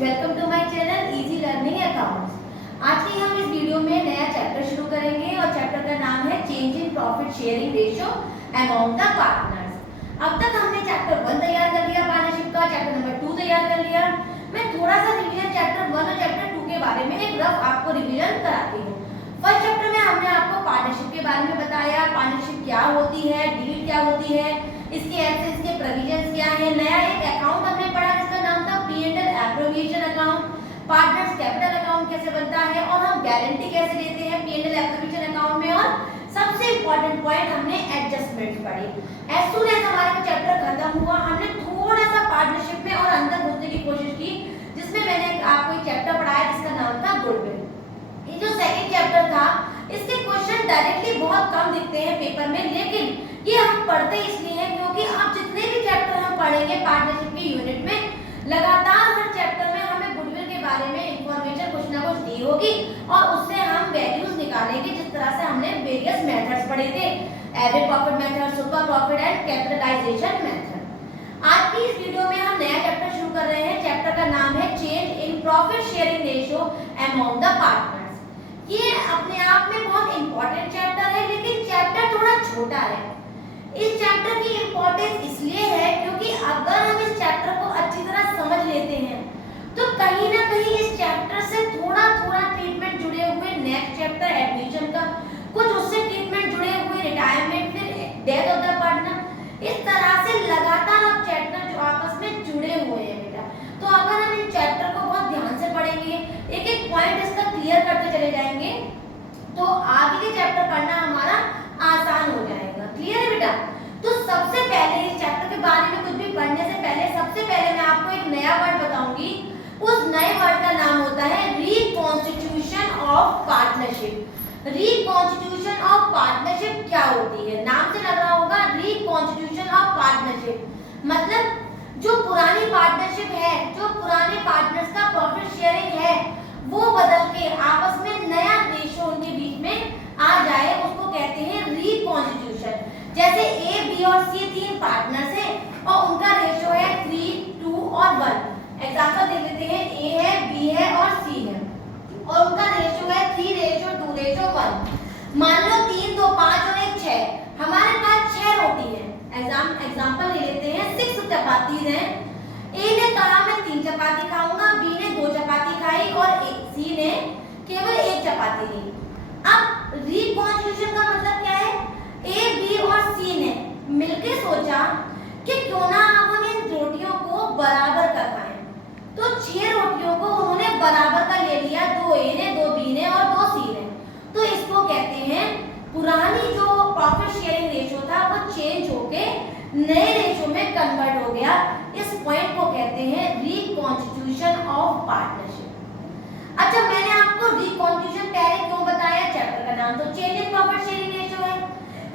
Welcome to my channel easy learning accounts. आज की हम इस वीडियो में नया चैप्टर शुरू करेंगे और चैप्टर का नाम है change in profit sharing ratio among the partners. अब तक हमने चैप्टर 1 तैयार कर लिया, पार्टनरशिप का चैप्टर नंबर 2 तैयार कर लिया। मैं थोड़ा सा रिवीजन चैप्टर 1 और चैप्टर 2 के बारे में एक रफ आपको रिवीजन कराती हूँ। फर्स्ट चैप्टर में हमने आपको पार्टनरशिप के बारे में बताया, पार्टनरशिप क्या होती है, डीड क्या होती है, इसके एसेट्स के प्रोविजंस क्या है। नया एक अकाउंट हमने पढ़ा जिसका नाम था P&L appropriation account, partners capital account कैसे बनता है और हम गारंटी कैसे लेते हैं P&L एप्रोप्रिएशन अकाउंट में। और सबसे इंपॉर्टेंट पॉइंट हमने एडजस्टमेंट्स पढ़ी। एज सून एज हमारा चैप्टर खत्म हुआ हमने थोड़ा सा पार्टनरशिप में और अंदर घुसने की कोशिश की, जिसमें मैंने आपको एक चैप्टर पढ़ाया जिसका नाम था गुडविल। ये जो सेकंड चैप्टर था इसके क्वेश्चन डायरेक्टली बहुत कम दिखते हैं पेपर में, लेकिन ये हम पढ़ते इसलिए हैं क्योंकि अब जितने भी चैप्टर हम पढ़ेंगे पार्टनरशिप की यूनिट में, लगातार हर चैप्टर में हमें गुडविल के बारे में इंफॉर्मेशन कुछ ना कुछ दी होगी और उससे हम वैल्यूज निकालेंगे, जिस तरह से हमने वेरियस मेथड्स पढ़े थे, average profit method, super profit and capitalisation method. आज की इस वीडियो में हम नया चैप्टर शुरू कर रहे हैं। चैप्टर का नाम है change in profit sharing ratio among the partners. ये अपने आप में बहुत इंपॉर्टेंट चैप्टर है, लेकिन चैप्टर थोड़ा छोटा है। इस चैप्टर की इंपॉर्टेंस इसलिए है क्योंकि अगर हम इस चैप्टर को अच्छी तरह समझ लेते हैं तो कहीं ना कहीं इस चैप्टर से थोड़ा थोड़ा ट्रीटमेंट जुड़े हुए, नेक्स्ट चैप्टर एडमिशन का, कुछ उससे ट्रीटमेंट जुड़े हुए, रिटायरमेंट, फिर डेथ ऑफ द पार्टनर, इस तरह से लगातार अब चैप्टर जो आपस में जुड़े हुए हैं बेटा। तो अगर हम इन चैप्टर को बहुत ध्यान से पढ़ेंगे, एक एक पॉइंट इसका क्लियर करते चले जाएंगे, तो आगे के चैप्टर पढ़ना हमारा आसान हो जाएगा। क्लियर है बेटा? तो सबसे पहले इस चैप्टर के बारे में कुछ भी पढ़ने से पहले सबसे पहले मैं आपको एक नया वर्ड बताऊंगी। उस नए वर्ड का नाम होता है reconstitution of partnership. Reconstitution of partnership क्या होती है? नाम से लग रहा होगा रिकॉन्स्टिट्यूशन ऑफ पार्टनरशिप, मतलब जो पुरानी पार्टनरशिप है, जो पुराने पार्टनर्स का प्रॉफिट शेयरिंग है, वो बदल के आपस में नया रेशियो उनके बीच में आ जाए, उसको कहते हैं रिकॉन्स्टिट्यूशन। जैसे A, B और C तीन पार्टनर्स हैं और उनका रेशियो है 3, 2 और 1। एग्जांपल देख लेते हैं, A है, B है और C है और उनका रेशियो है 3:2:1। मान लो 3, 2, 5 और 1 6। हमारे पास 6 रोटी है। एग्जांपल ले लेते हैं, 6 चपाती हैं। A ने कहा मैं 3 चपाती खाऊंगा, B ने 2 चपाती खाई और C ने केवल 1 चपाती ली। अब रिकॉन्स्टिट्यूशन का मतलब क्या है? A, B और C ने मिलकर सोचा कि क्यों ना हम इन रोटियों को बराबर कर खाएं। तो 6 रोटियों को उन्होंने बराबर का ले लिया, 2 A ने, 2 B ने और 2 C ने। तो इसको कहते हैं, पुरानी जो प्रॉफिट शेयरिंग रेशियो था वो चेंज होके नए रेशियो में कन्वर्ट हो गया। इस पॉइंट को कहते हैं रिकॉन्स्टिट्यूशन ऑफ पार्टनरशिप। अच्छा, मैंने आपको रिकॉन्स्टिट्यूशन पहले क्यों बताया? चैप्टर का नाम तो change in profit sharing ratio है।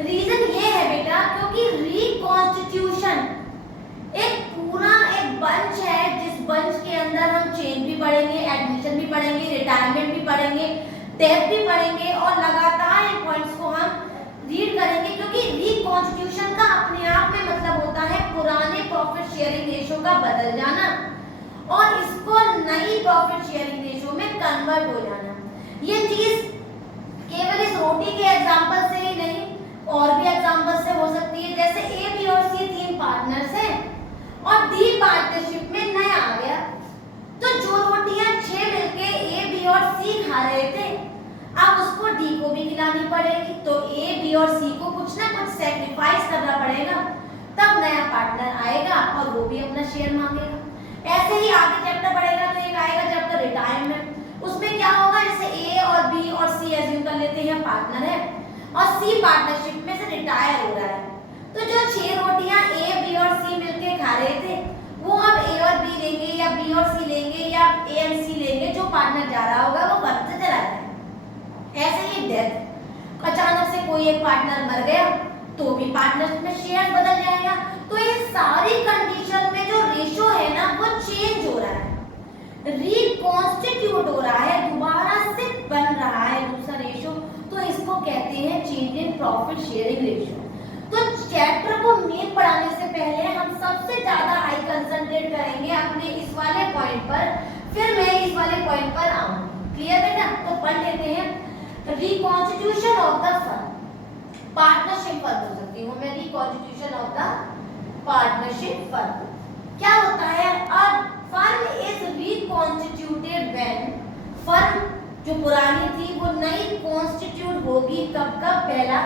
रीजन ये है बेटा क्योंकि रिकॉन्स्टिट्यूशन एक पूरा एक बंच है, जिस बंच के अंदर हम चेंज भी पढ़ेंगे, एडमिशन भी पढ़ेंगे, रिटायरमेंट भी पढ़ेंगे, डेथ भी पढ़ेंगे और लगातार इन पॉइंट्स को हम रीड करेंगे। क्योंकि रिकॉन्स्टिट्यूशन का अपने आप में मतलब होता है पुराने प्रॉफिट शेयरिंग रेशियो का बदल जाना और इसको नई प्रॉफिट शेयरिंग रेशियो में कन्वर्ट हो जाना। ये चीज केवल इस रोटी के एग्जांपल से ही नहीं, और भी एग्जांपल से हो सकती है। जैसे A, B और C तीन पार्टनर्स हैं और D पार्टनरशिप में नया आ गया, तो जो रोटियां 6 मिलके A, B और C खा रहे थे, अब उसको D को भी खिलानी पड़ेगी। तो A, B और C को कुछ ना कुछ सैक्रिफाइस करना पड़ेगा, तब नया पार्टनर आएगा और वो भी अपना शेयर मांगेगा। ऐसे ही आगे चैप्टर बढ़ेगा तो एक आएगा चैप्टर रिटायरमेंट। उसमें क्या होगा? जैसे A और B और C एज्यूम कर लेते हैं पार्टनर है और C पार्टनरशिप में से रिटायर हो रहा है, तो जो 6 रोटियां A, B और C मिलके खा रहे थे, वो अब A और B लेंगे या B और C लेंगे या A और C लेंगे, जो पार्टनर जा रहा होगा वो बढ़ते चला जाएगा। ऐसे ही डेथ, अचानक से कोई एक पार्टनर मर गया तो भी पार्टनरशिप में शेयर बदल जाएगा। तो ये सारी कंडीशन में जो रेशियो है ना वो चेंज हो रहा है, रिकॉन्स्टिट्यूट हो रहा है, दोबारा से बन रहा है दूसरा रेशियो। तो इसको कहते हैं change in profit sharing ratio. तो चैप्टर को मेन पढ़ाने से पहले हम सबसे ज्यादा आई कंसंट्रेट करेंगे अपने इस वाले पॉइंट पर, फिर मैं इस वाले पॉइंट पर आऊंगी। क्लियर बेटा? तो पढ़ लेते हैं। Reconstitution of the firm, partnership firm हो सकती हूँ मैं, reconstitution of the partnership firm. क्या होता है? अब firm is reconstituted when, firm जो पुरानी थी वो नई कॉन्स्टिट्यूट होगी कब कब? पहला,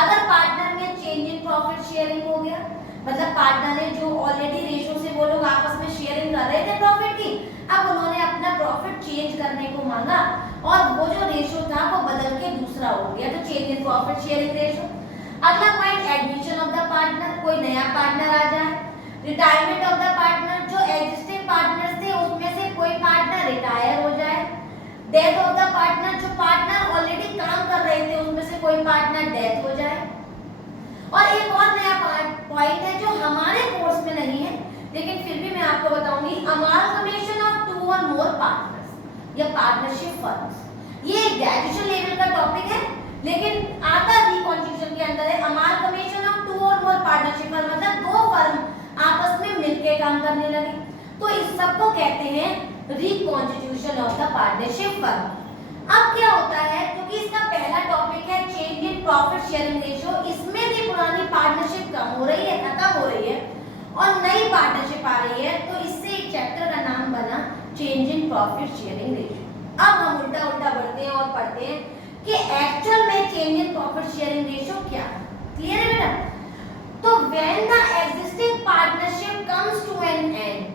अगर पार्टनर में चेंज इन प्रॉफिट शेयरिंग हो गया, मतलब पार्टनर ने जो ऑलरेडी रेशो से वो लोग आपस में शेयरिंग कर रहे थे प्रॉफिट की, अब उन्होंने अपना प्रॉफिट चेंज करने को मांगा और वो जो रेशो था वो बदल के दूसरा हो गया, तो change in profit sharing ratio. अगला point, admission of the partner, कोई नया पार्टनर आ जाए। रिटायरमेंट ऑफ द पार्टनर, जो एग्जिस्टिंग पार्टनर्स थे उसमें से कोई पार्टनर रिटायर हो जाए। डेथ ऑफ द पार्टनर, जो पार्टनर ऑलरेडी काम कर रहे थे उसमें से कोई पार्टनर डेथ हो जाए। और एक और नया पॉइंट है जो हमारे कोर्स में नहीं है लेकिन फिर भी मैं आपको बताऊंगी, अमालगमेशन ऑफ टू और मोर पार्टनर्स या पार्टनरशिप फर्म्स। ये ग्रेजुएशन लेवल का टॉपिक है लेकिन आता रिकॉन्स्टिट्यूशन के अंदर है। अमालगमेशन ऑफ टू और मोर पार्टनरशिप फर्म, मतलब दो फर्म आपस में मिलकर काम करने लगे, तो इस सब को कहते हैं reconstitution of the partnership firm. अब क्या होता है, क्योंकि इसका पहला टॉपिक है change in profit sharing ratio, इसमें भी पुरानी पार्टनरशिप कम हो रही है, खत्म हो रही है और नई पार्टनरशिप आ रही है, तो इससे एक चैप्टर का नाम बना change in profit sharing ratio. अब हम उल्टा उल्टा बढ़ते हैं और पढ़ते हैं कि एक्चुअल में change in profit sharing ratio क्या है। क्लियर है बेटा? तो when the existing partnership comes to an end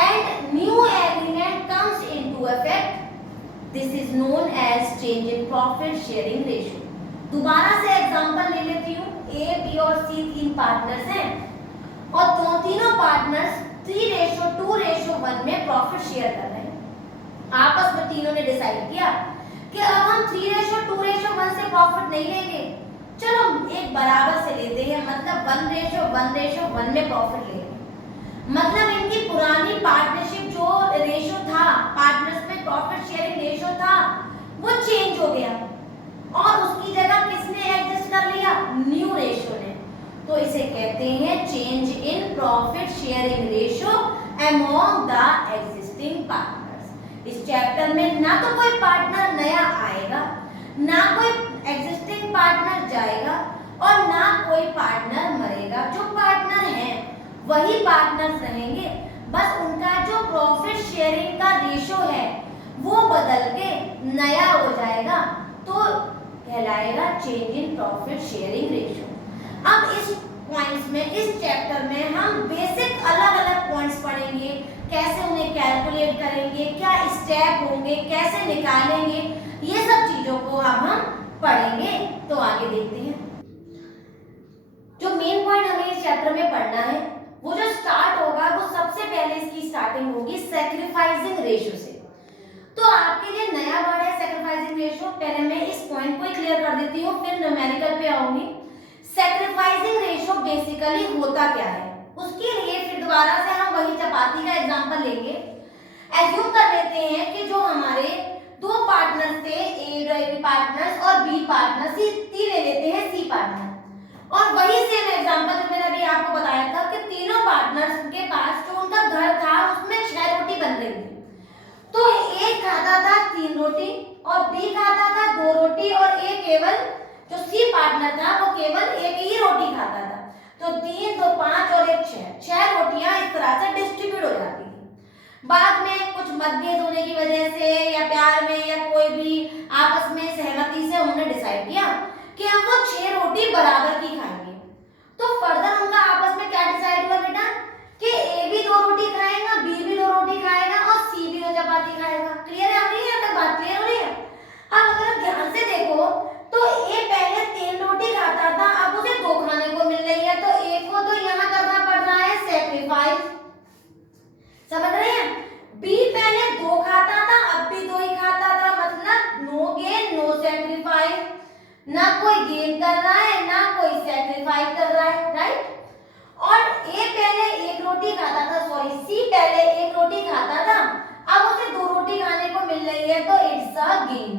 and new agreement comes into effect, this is known as change in profit sharing ratio। दोबारा से एग्जांपल ले लेती हूँ। ए, बी और सी तीन पार्टनर्स हैं और तीनों पार्टनर्स 3:2:1 में प्रॉफिट शेयर कर रहे हैं। आपस में तीनों ने डिसाइड किया कि अब हम 3:2:1 से प्रॉफिट नहीं लेंगे, चलो एक बराबर से लेते हैं, मतलब 1:1:1 में प्रॉफिट लेंगे। मतलब इनकी पुरानी पार्टनरशिप जो रेशो था, पार्टनर्स में प्रॉफिट शेयरिंग रेशो था, वो चेंज हो गया और उसकी जगह किसने एडजस्ट कर लिया? न्यू रेशो ने। तो इसे कहते हैं change in profit sharing ratio among the existing partners. इस चैप्टर में ना तो कोई पार्टनर नया आएगा, ना कोई एग्जिस्टिंग पार्टनर जाएगा और ना कोई पार्टनर मरेगा। जो पार्टनर हैं वही पार्टनर्स रहेंगे, बस उनका जो प्रॉफिट शेयरिंग का रेशो है वो बदल के नया हो जाएगा, तो कहलाएगा change in profit sharing ratio. अब इस पॉइंट्स में, इस चैप्टर में हम बेसिक अलग अलग पॉइंट्स पढ़ेंगे, कैसे उन्हें कैलकुलेट करेंगे, क्या स्टेप होंगे, कैसे निकालेंगे, ये सब चीजों को अब हम पढ़ेंगे। तो आगे देखते हैं। जो मेन पॉइंट हमें इस चैप्टर में पढ़ना है, वो जो स्टार्ट होगा वो सबसे पहले इसकी स्टार्टिंग होगी सैक्रिफाइसिंग रेशियो से। तो आपके लिए नया वर्ड है सैक्रिफाइसिंग रेशियो। पहले मैं इस पॉइंट को क्लियर कर देती हूँ, फिर न्यूमेरिकल पे आऊंगी। सैक्रिफाइसिंग रेशियो बेसिकली होता क्या है, उसके लिए फिर दोबारा से हम वही चपाती का एग्जांपल लेंगे। एज्यूम कर लेते हैं कि जो हमारे दो पार्टनर्स थे, ए पार्टनर्स और बी पार्टनर्स, सी ले लेते हैं सी पार्टनर, और वही सेम एग्जांपल जो मैंने अभी आपको बताया था कि तीनों पार्टनर्स के पास जो उनका घर था उसमें 6 रोटी बन रही थी। तो एक खाता था 3 रोटी और बी खाता था 2 रोटी और ए केवल जो सी पार्टनर था वो केवल एक ही रोटी खाता था। तो 3, 2, 5 और 1 6 रोटियां इस तरह से डिस्ट्रीब्यूट हो जाती थी। बाद में कुछ मतभेद होने की वजह से या प्यार में या कोई भी आपस में सहमति से उन्होंने डिसाइड किया कि हम वो 6 रोटी बराबर की खाएंगे। तो फर्दर उनका आपस में क्या डिसाइड हुआ बेटा कि ए भी 2 रोटी खाएगा, बी भी 2 रोटी खाएगा और सी भी 2 चपाती खाएगा। क्लियर है? अभी तक बात क्लियर हो रही है? अब अगर ध्यान से देखो तो ए पहले 3 रोटी खाता था, अब उसे 2 खाने को मिल रही है, तो ए को तो यहाँ करना पड़ रहा है सैक्रिफाइस। समझ रहे हैं? बी पहले 2 खाता था, अब भी 2 ही खाता था, मतलब नो गेन नो सैक्रिफाइस। ना कोई गेन कर रहा है ना कोई सैक्रिफाइस कर रहा है, राइट? और ए पहले 1 रोटी खाता था, सॉरी सी पहले 1 रोटी खाता था, अब उसे 2 रोटी खाने को मिल रही है, तो इट्स अ गेन,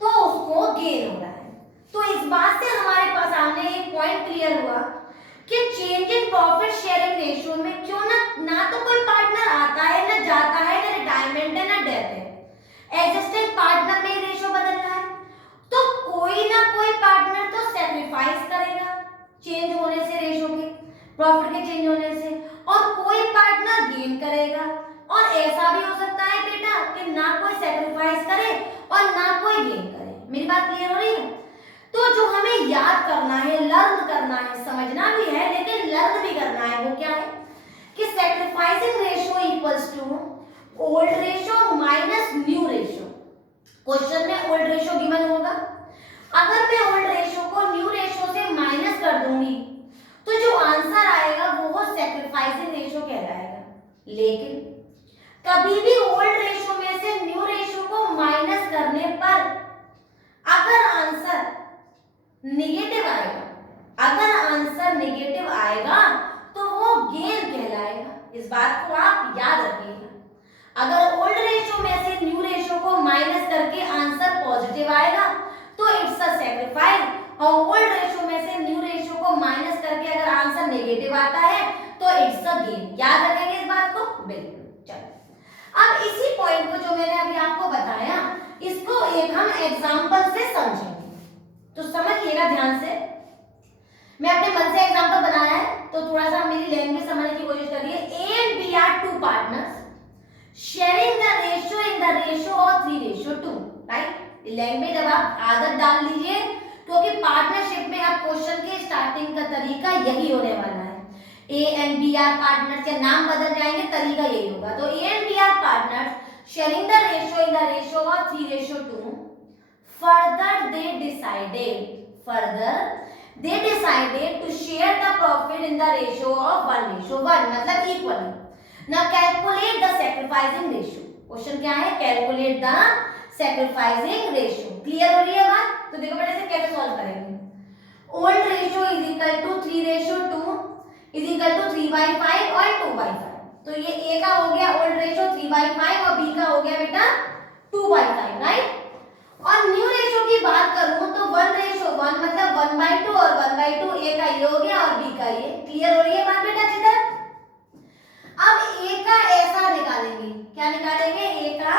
तो उसको गेन हो रहा है। तो इस बात से हमारे पास सामने एक पॉइंट क्लियर हुआ कि change in profit sharing ratio में क्यों ना तो कोई पार्टनर आता है ना जाता है ना चेंज होने से, रेशो के प्रॉफिट के चेंज होने से, और कोई पार्टनर गेन करेगा। और ऐसा भी हो सकता है बेटा कि ना कोई सैक्रिफाइस करे और ना कोई गेन करे। मेरी बात क्लियर हो रही है? तो जो हमें याद करना है, लर्न करना है, समझना भी है लेकिन लर्न भी करना है, वो क्या है कि sacrificing ratio equals to old ratio minus new ratio. Question में ओल्ड रेशो गिवन होगा, अगर मैं ओल्ड रेशो को न्यू रेशो से माइनस कर दूंगी तो जो आंसर आएगा वो सैक्रिफाइसिंग रेशो कहलाएगा। लेकिन कभी भी ओल्ड रेशो में से न्यू रेशो को माइनस करने पर अगर आंसर नेगेटिव आएगा, अगर आंसर नेगेटिव आएगा तो वो गेन कहलाएगा। इस बात को आप याद रखिएगा। अगर ओल्ड रेशो में से न्यू रेशो को माइनस करके आंसर पॉजिटिव आएगा तो इट्स अ सैक्रिफाइस, और ओल्ड रेशो में से न्यू रेशो को माइनस करके अगर आंसर नेगेटिव आता है तो इट्स अ गेन। याद रखेंगे इस बात को? बिल्कुल। चलो अब इसी पॉइंट को जो मैंने अभी आपको बताया, इसको एक हम एग्जांपल से समझेंगे। तो समझिएगा ध्यान से, मैं अपने मन से एग्जांपल बनाया है तो थोड़ा सा मेरी लैंग्वेज समझने की कोशिश करिए। A and B are two partners sharing the ratio in the ratio of 3:2, right? Language अब आप आदत डाल लीजिए क्योंकि पार्टनरशिप में अब क्वेश्चन के स्टार्टिंग का तरीका यही होने वाला है। A and B are partners, या नाम बदल जाएंगे, तरीका यही होगा। तो A and B are partners sharing the ratio in the ratio of 3:2। Further they decided to share the profit in the ratio of 1:1, मतलब equally. Now calculate the sacrificing ratio. Question क्या है? Calculate the sacrificing ratio. Clear हो रही है बात? तो देखो बेटा इसे कैसे सॉल्व करेंगे। Old ratio is equal to 3:2 is equal to 3/5 और 2/5। तो ये ए का हो गया ओल्ड रेशियो 3/5 और बी का हो गया बेटा 2/5, राइट? और न्यू रेशियो की बात करूं तो 1:1 मतलब 1/2 और 1/2, ए का ये हो गया और बी का ये। क्लियर हो रही है बात बेटा? जिधर अब ए का ऐसा निकालेंगे, क्या निकालेंगे? ए का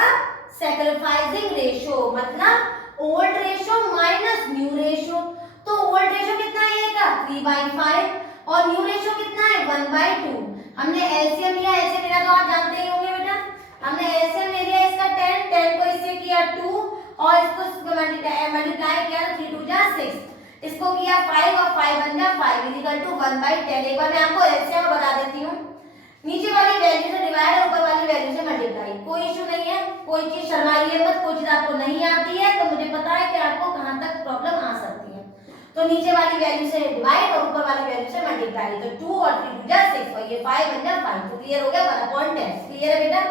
सैक्रिफाइसिंग रेशियो मतलब old ratio minus new ratio. तो ओल्ड रेशियो कितना है? ए का 3/5 और न्यू रेशियो कितना है? 1/2। हमने एलसीएम लिया, एलसीएम लिया तो आप जानते ही होंगे बेटा, हमने एलसीएम ले लिया इसका 10 को इससे किया 2 और इसको मल्टीप्लाई किया 3 2 जा 6, इसको किया 5 और 5 बन गया 5 इक्वल टू 1/10। एक बार मैं आपको एलसीएम बता देती हूँ, नीचे वाली वैल्यू से डिवाइड और ऊपर वाली वैल्यू से मल्टीप्लाई, कोई इशू नहीं है, कोई चीज शर्माइए मत। कोई चीज आपको नहीं आती है तो मुझे पता है कि आपको कहां तक प्रॉब्लम आ सकती है। तो नीचे वाली वैल्यू से डिवाइड और ऊपर वाली वैल्यू से मल्टीप्लाई, तो 2 और 3 2 जा 6 और ये 5 बन गया 5। तो क्लियर हो गया 1/10। क्लियर है बेटा?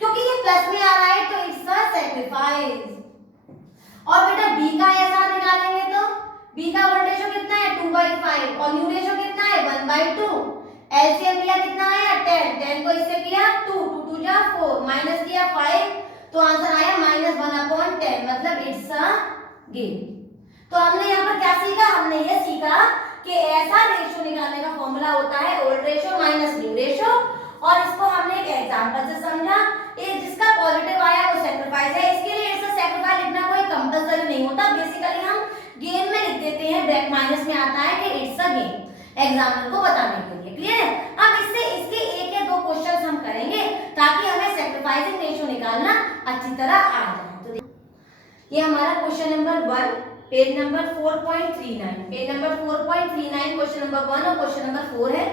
क्योंकि ये प्लस में आ रहा है तो इट्स अ सैक्रिफाइस। और बेटा बी का ऐसा निकालेंगे तो बी का ओल्ड रेशियो कितना है? 2/5 और न्यू रेशियो कितना है? 1/2। एलसीएम लिया कितना आया? 10 को इससे किया 2 2 2 जा 4 माइनस किया 5, तो आंसर आया -1/10 मतलब इट्स अ गेन। तो हमने यहाँ पर क्या सीखा? हमने ये सीखा कि ऐसा रेशियो निकालने का फॉर्मूला होता है old ratio minus new ratio, और इसको हमने एक एग्जांपल से समझा। ये जिसका पॉजिटिव आया वो सैक्रिफाइस है, इसके लिए इट्स अ सैक्रिफाइस लिखना कोई कंपलसरी नहीं होता, बेसिकली हम गेन में लिख देते हैं, ब्रैकेट माइनस में आता है कि इट्स अ गेन, एग्जाम्पल को बताने के लिए। क्लियर है? अब इससे इसके एक या दो क्वेश्चंस हम करेंगे ताकि हमें सैक्रिफाइसिंग रेशियो निकालना अच्छी तरह आ जाए। तो ये हमारा question number 1 page number 4.39, page number 4.39 question number 1 और क्वेश्चन नंबर 4 है।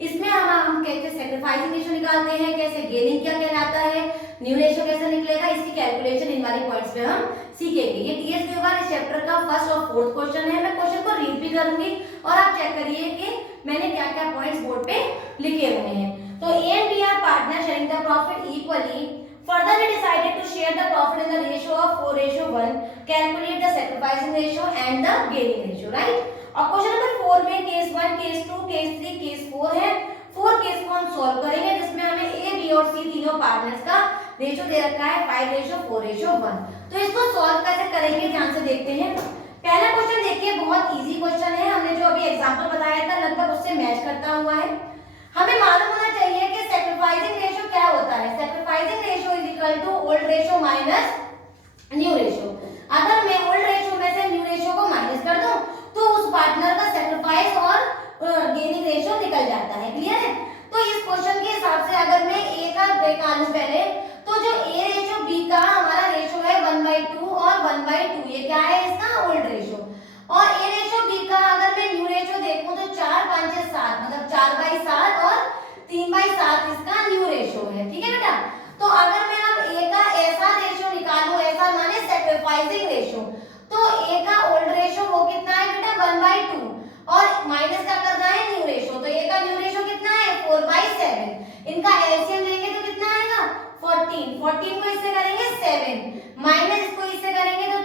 इसमें हम कैसे सैक्रिफाइसिंग रेशियो निकालते हैं, कैसे गेनिंग क्या कहलाता है, न्यू रेशियो कैसे निकलेगा, इसकी कैलकुलेशन इन वाले पॉइंट्स पे हम सीखेंगे। ये टीएस के ऊपर इस चैप्टर का फर्स्ट और फोर्थ क्वेश्चन है। मैं क्वेश्चन को रीड भी करूंगी और आप चेक करिए कि मैंने क्या क्या पॉइंट्स बोर्ड पे लिखे हुए हैं। तो A and B are partner sharing the profit equally, further they decided to share the profit in the ratio of 4:1, calculate the sacrificing ratio and the gaining ratio, right? और question number 4 में case 1 case 2 case 3 case 4 है। 4 case को हम solve करेंगे जिसमें हमें A B और सी तीनों पार्टनर्स का रेशियो दे रखा है 5:4:1। तो इसको सॉल्व कैसे करेंगे ध्यान से देखते हैं। पहला क्वेश्चन देखिए, बहुत इजी क्वेश्चन है, हमने जो अभी एग्जांपल बताया था लगभग उससे मैच करता हुआ है। हमें मालूम होना चाहिए कि सैक्रिफाइसिंग रेशियो क्या होता है। Sacrificing ratio is equal to old ratio minus new ratio. अगर मैं ओल्ड रेशियो में से न्यू रेशियो को माइनस कर दूं तो उस पार्टनर का सैक्रिफाइस और रेशो निकल जाता है। क्लियर है? तो इस क्वेश्चन के हिसाब से अगर मैं ए का निकालूं पहले, तो जो ए रेशो बी का हमारा रेशो है 1/2 और 1/2, ये क्या है इसका ओल्ड रेशो। और ए रेशो बी का अगर मैं न्यू रेशो देखूं तो 4 5 6 7, मतलब 4/7 और 3/7 इसका न्यू रेशो है। ठीक है बेटा? तो अगर मैं अब ए का ऐसा रेशो निकालूं, ऐसा माने सैक्रिफाइसिंग रेशो, तो ए का ओल्ड रेशो वो कितना है बेटा 1/2 और माइनस क्या करना है न्यू रेशो, तो ए का न्यू रेशो कितना है 4/7। इनका एलसीएम लेंगे तो कितना आएगा 14, 14 को इससे करेंगे 7 माइनस इसको इससे करेंगे तो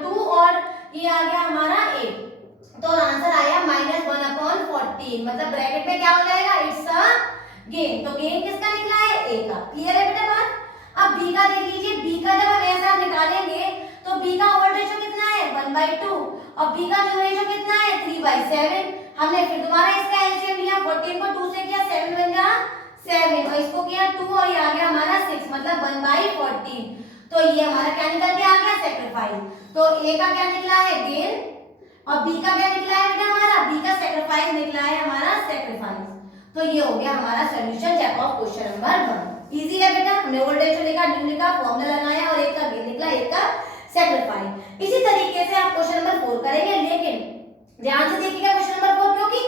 2 और ये आ गया हमारा 8, तो आंसर आया -1/14, मतलब ब्रैकेट में क्या हो जाएगा इट्स अ गेन। तो गेन किसका निकला है ए का। क्लियर है बेटा बात? अब बी का देख लीजिए, बी का जब हम ऐसा निकालेंगे तो बी का ओल्ड रेशो कितना है 1/2 और बी का न्यू रेशो कितना है 3/7। हमने फिर दोबारा इसका एलसीएम लिया, 14 को 2 से किया 7 बन गया 7 और इसको किया 2 और ये आ गया हमारा 6, मतलब 1/14। तो ये हमारा क्या निकल के आ गया सैक्रिफाइस। तो ए का क्या निकला है गेन और बी का क्या निकला है बेटा हमारा, बी का सैक्रिफाइस निकला है हमारा सैक्रिफाइस। तो ये हो गया हमारा solution check of question number 1। Easy है बेटा, हमने ओल्ड रेशो लिखा, न्यू लिखा, फॉर्मूला लगाया और एक का गेन निकला, एक का सैक्रिफाइस। इसी तरीके से आप क्वेश्चन नंबर 4 करेंगे, लेकिन ध्यान से देखिएगा क्वेश्चन नंबर 4, क्योंकि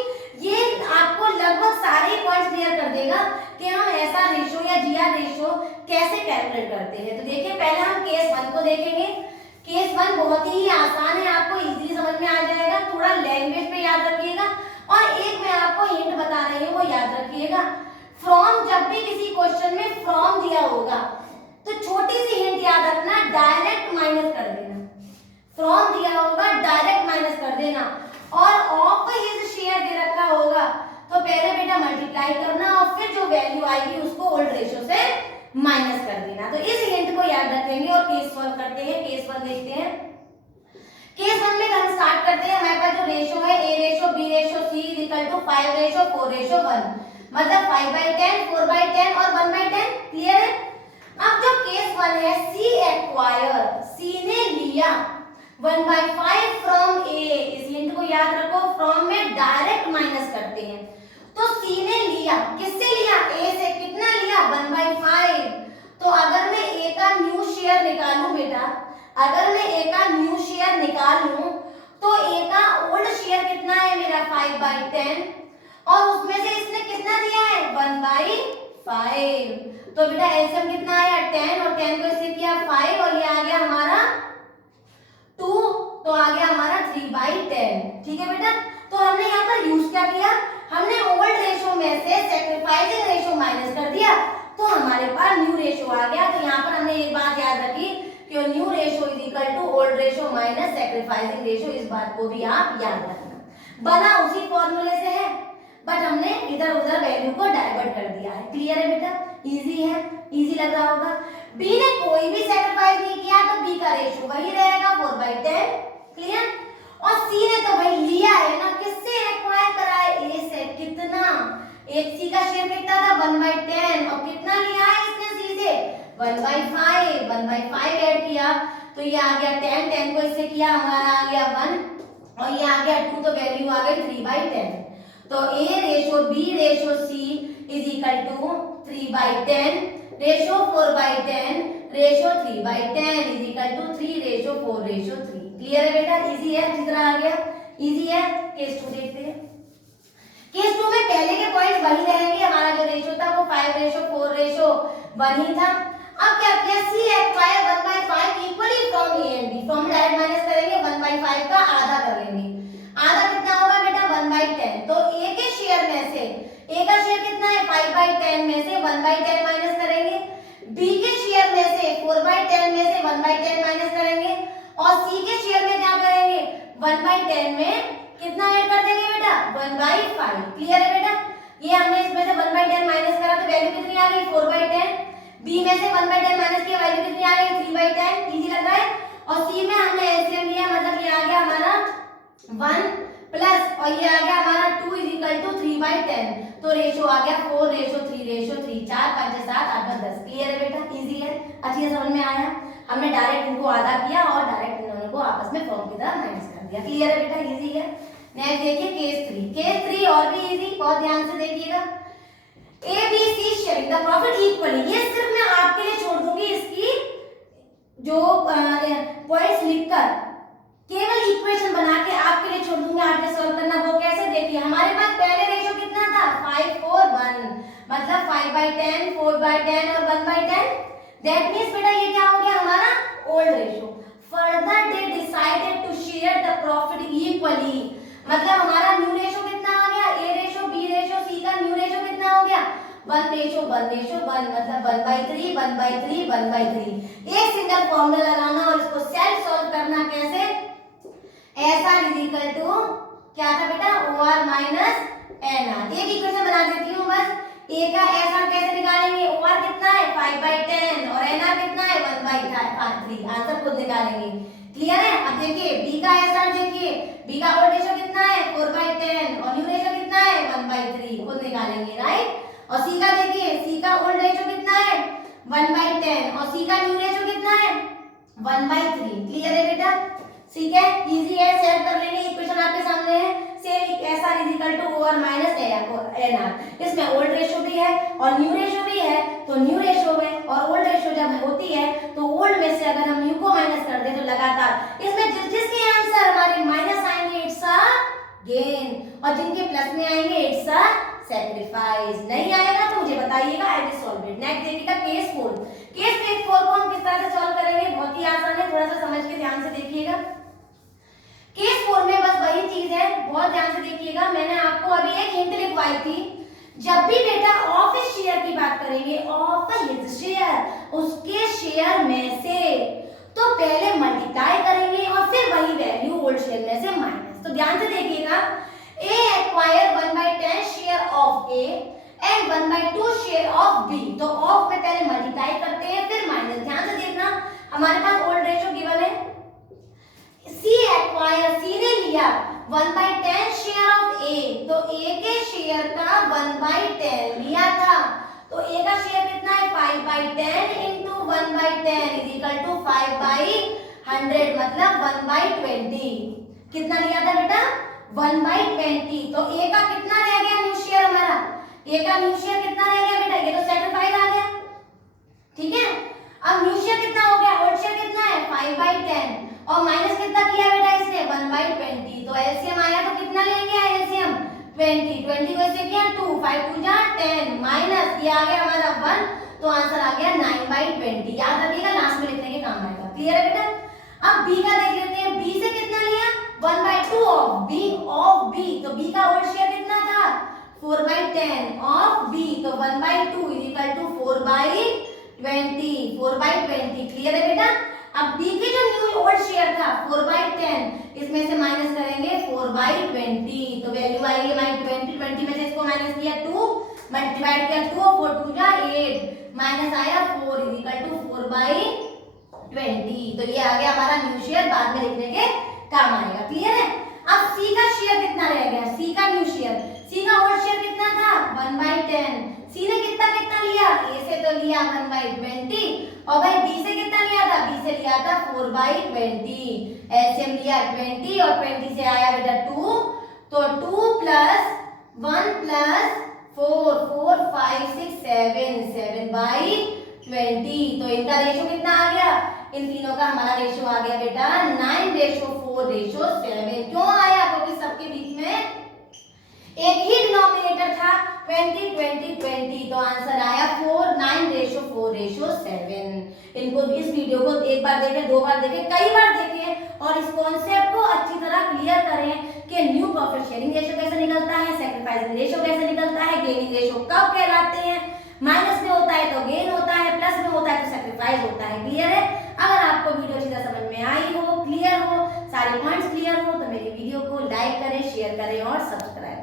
ये आपको लगभग सारे पॉइंट्स क्लियर कर देगा कि हम ऐसा रेशो या जीआर रेशो कैसे कैलकुलेट करते हैं। तो देखिए पहले हम केस 1 को देखेंगे। केस 1 बहुत ही आसान है, आपको इजीली समझ में आ जाएगा, थोड़ा लैंग्वेज पे याद रखिएगा और एक मैं आपको हिंट बता रही हूँ वो याद रखिएगा। फ्रॉम, जब भी किसी क्वेश्चन में फ्रॉम दिया होगा तो छोटी सी हिंट याद रखना, डायरेक्ट माइनस कर देना। फ्रॉम दिया होगा डायरेक्ट माइनस कर देना, और ऑफ हिज शेयर दे रखा होगा तो पहले बेटा मल्टीप्लाई करना और फिर जो वैल्यू आएगी उसको ओल्ड रेशो से माइनस कर देना। तो इस हिंट को याद रखेंगे और केस सॉल्व करते हैं। केस 1 देखते हैं। केस 1 में हम स्टार्ट करते हैं। हमारे पास जो रेशो है A ratio B ratio C equal to 5 ratio 4 ratio 1, मतलब 5/10 4/10 और 1/10। क्लियर है? अब जो केस 1 है, सी एक्वायर, सी ने लिया 1/5 फ्रॉम ए। इस हिंट को याद रखो, फ्रॉम में डायरेक्ट माइनस करते हैं। तो सी ने लिया, किससे लिया ए से, कितना लिया 1/5। तो अगर मैं ए का न्यू शेयर निकालूं बेटा, अगर मैं ए का न्यू शेयर निकालूं तो ए का ओल्ड शेयर कितना है मेरा 5/10 और उसमें से इसने कितना दिया है 1/5। तो बेटा एलसीएम कितना आया 10 और 10 को इससे किया 5 और ये आ गया हमारा 2, तो आ गया हमारा 3/10। ठीक है बेटा? तो हमने यहाँ पर यूज क्या किया, हमने ओल्ड रेशो में से सैक्रिफाइसिंग रेशो माइनस कर दिया तो हमारे पास न्यू रेशो आ गया। तो यहाँ पर हमने एक बात याद रखी कि new ratio is equal to old ratio minus sacrificing ratio. इस बात को भी आप याद रखना। बना उसी फॉर्मूले से है, बट हमने इधर उधर वैल्यू को डाइवर्ट कर दिया है। क्लियर है बेटा? इजी है, इजी लग रहा होगा। बी ने कोई भी सैक्रिफाइस नहीं किया तो बी का रेशो वही रहेगा 4/10। क्लियर? और सी ने तो भाई लिया है ना, किससे एक्वायर करा है ए से, कितना, एक सी का शेयर कितना था 1/10 और कितना लिया है इसने सी से 1/5, 1/5 ऐड किया तो ये आ गया 10, 10 को इससे किया हमारा आ गया 1 और ये आ गया 2, तो वैल्यू आ गई 3/10। तो A ratio B ratio C is equal to 3/10 ratio 4/10 ratio 3/10 is equal to 3 ratio 4 ratio 3। Clear है बेटा? इजी है, कितना आ गया, इजी है। केस 2 देखते हैं। केस 2 में पहले के पॉइंट्स वही रहेंगे, हमारा जो रेशो था वो 5 रेशो 4 रेशो 1 ही था। अब क्या किया, C acquire 1/5 equally from A and B, from direct minus करेंगे, 1/5 का आधा कर लेंगे। आधा कितना होगा बेटा 1/10। तो ए के शेयर में से, ए का शेयर कितना है 5/10 में से 1/10 माइनस करेंगे, बी के शेयर में से 4/10 में से 1/10 माइनस करेंगे और सी के शेयर में क्या करेंगे 1/10 में कितना ऐड कर देंगे बेटा 1/5। क्लियर है बेटा? ये हमने इसमें से 1/10 माइनस करा तो वैल्यू कितनी आ गई 4/10। बी में से 1/10 माइनस किया, वैल्यू कितनी आ गई 3/10। इजी लग रहा है? और सी में हमने एलसीएम लिया, मतलब ये आ गया हमारा 1 प्लस और ये आ गया हमारा 2 इज इक्वल टू 3/10। तो रेशो आ गया 4 रेशो 3 रेशो 3, 4 5 7 8 10। क्लियर है बेटा? इजी है, अच्छी से समझ में आया। हमने डायरेक्ट इनको आधा किया और डायरेक्ट इन दोनों को आपस में फॉर्म की तरह माइनस कर दिया। क्लियर है बेटा? इजी है। नेक्स्ट देखिए केस 3 और भी इजी, बहुत ध्यान से देखिएगा। ABC sharing the profit equally, ये सिर्फ मैं आपके लिए छोड़ दूंगी, इसकी जो पॉइंट्स लिखकर केवल इक्वेशन बना के आपके लिए छोड़ दूंगी, आपने सॉल्व करना। वो कैसे, देखिए हमारे पास पहले रेशो कितना था 5:4:1, मतलब 5/10, 4/10 और 1/10। दैट मींस बेटा ये क्या हो गया हमारा old ratio. Further they decided to share the profit equally, मतलब हमारा न्यू रेशो कितना आ गया, A ratio B ratio C का न्यू रेशो कितना हो गया 1:1:1, मतलब 1/3 1/3 1/3। एक सिंगल फॉर्मूला लगाना और इसको सेल्फ सॉल्व करना कैसे, SR = क्या था बेटा OR - NR। एक इक्वेशन बना देती हूँ बस, A का SR कैसे निकालेंगे, OR कितना है 5/10 और NR कितना है 1/3, आंसर खुद निकालेंगे। क्लियर है। अब देखिए B का SR, देखिए B का ओल्ड रेशो कितना है 4/10 और न्यू रेशो कितना है 1/3, खुद निकालेंगे, राइट। और C का देखिए, C का ओल्ड रेशो कितना है 1/10 और C का न्यू रेशो कितना है 1/3। क्लियर है बेटा, ठीक है, इजी है, सेव कर लेंगे। इक्वेशन आपके सामने है, सेम SR = OR - NR। इसमें ओल्ड रेशो भी है और न्यू रेशो भी है, तो न्यू रेशो में और ओल्ड रेशो जब होती है तो ओल्ड में से अगर हम न्यू को माइनस कर दें तो लगातार इसमें जिसके आंसर हमारे माइनस आएंगे इट्स अ गेन, और जिनके प्लस में आएंगे इट्स अ सैक्रिफाइस। नहीं आएगा तो मुझे बताइएगा, I will solve it. Next देखिएगा केस 4। केस 4 को हम किस तरह से सॉल्व करेंगे, बहुत ही आसान है, थोड़ा सा समझ के ध्यान से देखिएगा। केस 4 में बस वही चीज है, बहुत ध्यान से देखिएगा। मैंने आपको अभी एक हिंट लिखवाई थी, जब भी बेटा ऑफ शेयर की बात करेंगे, ऑफ हिज शेयर, उसके शेयर में से, तो पहले मल्टीप्लाई करेंगे और फिर वही वैल्यू ओल्ड शेयर में से माइनस। तो ध्यान से देखिएगा, A acquire 1/10 share of A and 1/2 share of B। तो ऑफ में पहले मल्टीप्लाई करते हैं फिर माइनस। ध्यान से देखना, हमारे पास ओल्ड रेशो गिवन है, C ने लिया 1/10 शेयर ऑफ A, तो A के शेयर का 1/10 लिया था, तो A का शेयर कितना है 5/10 × 1/10 = 5/100, मतलब 1/20। कितना लिया था बेटा 1/20। तो A का कितना रह गया न्यू शेयर हमारा, A का न्यू शेयर कितना रह गया बेटा, ये तो सैक्रिफाइस आ गया, ठीक है। अब न्यू शेयर कितना हो गया, ओल्ड शेयर कितना है 5/10 और माइनस कितना किया बेटा इसने 1/20, तो एलसीएम आया तो कितना लेंगे एलसीएम 20 को इससे किया 2, 5 2 जा 10 माइनस ये आ गया हमारा 1, तो आंसर आ गया 9/20। याद रखिएगा, लास्ट में लिखने के काम आएगा। क्लियर है बेटा। अब B का देख लेते हैं, B से कितना लिया 1/2 ऑफ B, तो B का ओल्ड शेयर कितना था 4/10 ऑफ B, तो 1/2 = 4/20। क्लियर है बेटा। अब B के जो न्यू ओल्ड शेयर था 4/10, इसमें से माइनस करेंगे 4/20, तो वैल्यू आएगी हमारी 20 में से इसको माइनस किया 2, मल्टीप्लाई किया 2 4 2 जा 8, माइनस आया 4 = 4/20। तो ये आ गया हमारा न्यू शेयर, बाद में लिखने के काम आएगा। क्लियर है। अब C का शेयर कितना रह गया, C का न्यू शेयर, C का ओल्ड शेयर कितना था 1/10, C ने कितना लिया, A से तो लिया 1/20 और भाई B से कितना लिया था, B से लिया था 4/20, एलसीएम लिया 20 और 20 से आया बेटा 2, तो 2 + 1 + 4 4 5 6 7 7/20। तो इनका रेशो कितना आ गया, इन तीनों का हमारा रेशो आ गया बेटा 9:4:7। क्यों आया, क्योंकि सबके बीच में एक ही डिनोमिनेटर था 20 20 20, तो आंसर आया 9:4:7। इनको इस वीडियो को एक बार देखें, दो बार देखें, कई बार देखें और इस कॉन्सेप्ट को अच्छी तरह क्लियर करें कि न्यू प्रॉफिट शेयरिंग रेशो कैसे निकलता है, सैक्रिफाइसिंग रेशो कैसे निकलता है, गेनिंग रेशो कब कहलाते हैं, माइनस में होता है तो गेन होता है, प्लस में होता है तो सैक्रिफाइस होता है। क्लियर है। अगर आपको वीडियो अच्छी तरह समझ में आई हो, क्लियर हो, सारे पॉइंट्स क्लियर हो, तो मेरी वीडियो को लाइक करें, शेयर करें और सब्सक्राइब